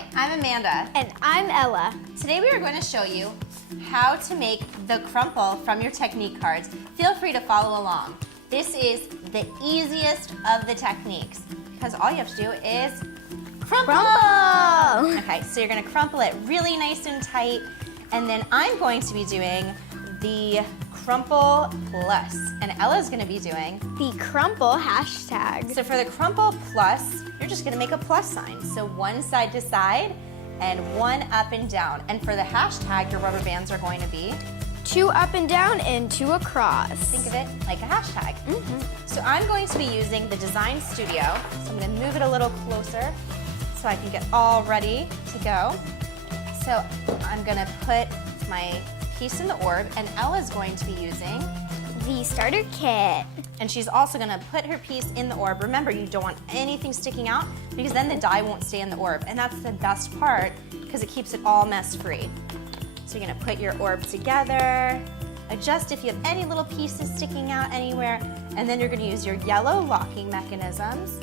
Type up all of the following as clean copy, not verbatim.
Hi, I'm Amanda. And I'm Ella. Today we are going to show you how to make the crumple from your technique cards. Feel free to follow along. This is the easiest of the techniques because all you have to do is crumple. Okay, so you're going to crumple it really nice and tight, and then I'm going to be doing the Crumple Plus, and Ella's going to be doing the Crumple hashtag. So for the Crumple Plus, you're just going to make a plus sign. So one side to side and one up and down. And for the hashtag, your rubber bands are going to be 2 up and down and 2 across. Think of it like a hashtag. So I'm going to be using the Design Studio. So I'm going to move it a little closer so I can get all ready to go. So I'm going to put my piece in the orb, and Ella's going to be using the starter kit. And she's also going to put her piece in the orb. Remember, you don't want anything sticking out because then the die won't stay in the orb. And that's the best part because it keeps it all mess free. So you're going to put your orb together, adjust if you have any little pieces sticking out anywhere, and then you're going to use your yellow locking mechanisms.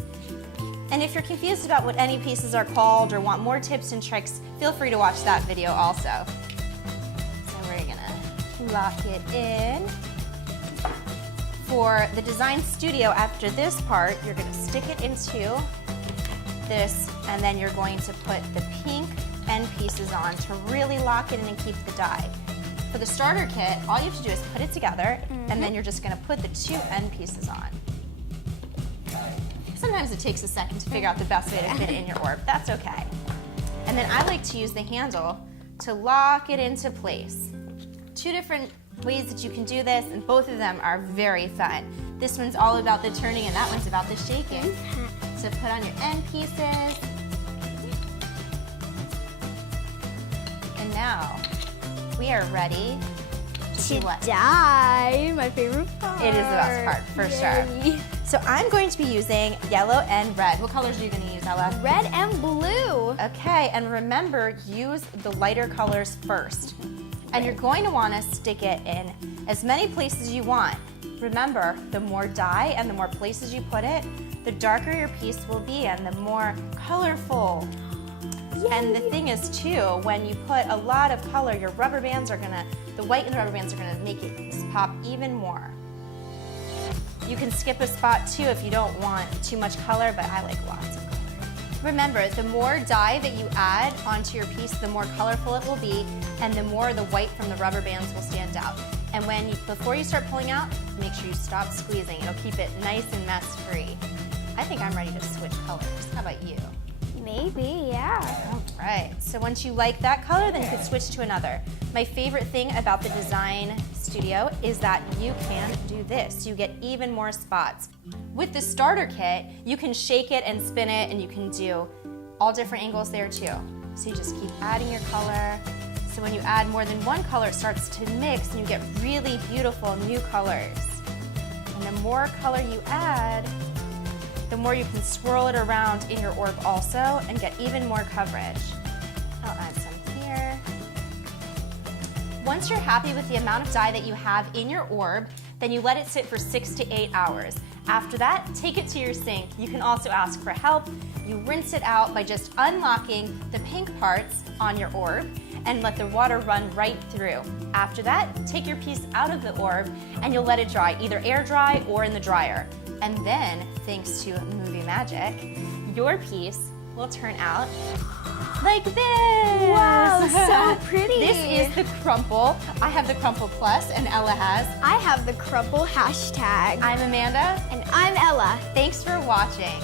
And if you're confused about what any pieces are called or want more tips and tricks, feel free to watch that video also. So we're going to lock it in. For the Design Studio, after this part, you're going to stick it into this, and then you're going to put the pink end pieces on to really lock it in and keep the die. For the starter kit, all you have to do is put it together, and then you're just going to put the 2 end pieces on. Sometimes it takes a second to figure out the best way to fit it in your orb. That's okay. And then I like to use the handle to lock it into place. 2 different ways that you can do this, and both of them are very fun. This one's all about the turning, and that one's about the shaking. So put on your end pieces. And now we are ready to what? Die, my favorite part. It is the best part, for sure. So I'm going to be using yellow and red. What colors are you going to use, Ella? Red and blue. Okay, and remember, use the lighter colors first. And you're going to want to stick it in as many places as you want. Remember, the more dye and the more places you put it, the darker your piece will be and the more colorful. Yay. And the thing is too, when you put a lot of color, your rubber bands are gonna, the white in the rubber bands are gonna make it pop even more. You can skip a spot too if you don't want too much color, but I like lots of color. Remember, the more dye that you add onto your piece, the more colorful it will be, and the more the white from the rubber bands will stand out. And before you start pulling out, make sure you stop squeezing. It'll keep it nice and mess-free. I think I'm ready to switch colors. How about you? Maybe, yeah. All right, so once you like that color, then you can switch to another. My favorite thing about the Design Studio is that you can do this. You get even more spots. With the starter kit, you can shake it and spin it, and you can do all different angles there too. So you just keep adding your color. So when you add more than one color, it starts to mix, and you get really beautiful new colors. And the more color you add, the more you can swirl it around in your orb also and get even more coverage. I'll add some here. Once you're happy with the amount of dye that you have in your orb, then you let it sit for 6 to 8 hours. After that, take it to your sink. You can also ask for help. You rinse it out by just unlocking the pink parts on your orb and let the water run right through. After that, take your piece out of the orb and you'll let it dry, either air dry or in the dryer. And then, thanks to movie magic, your piece will turn out like this. Wow, so pretty. This is the Crumple. I have the Crumple Plus, and Ella has. I have the Crumple hashtag. I'm Amanda. And I'm Ella. Thanks for watching.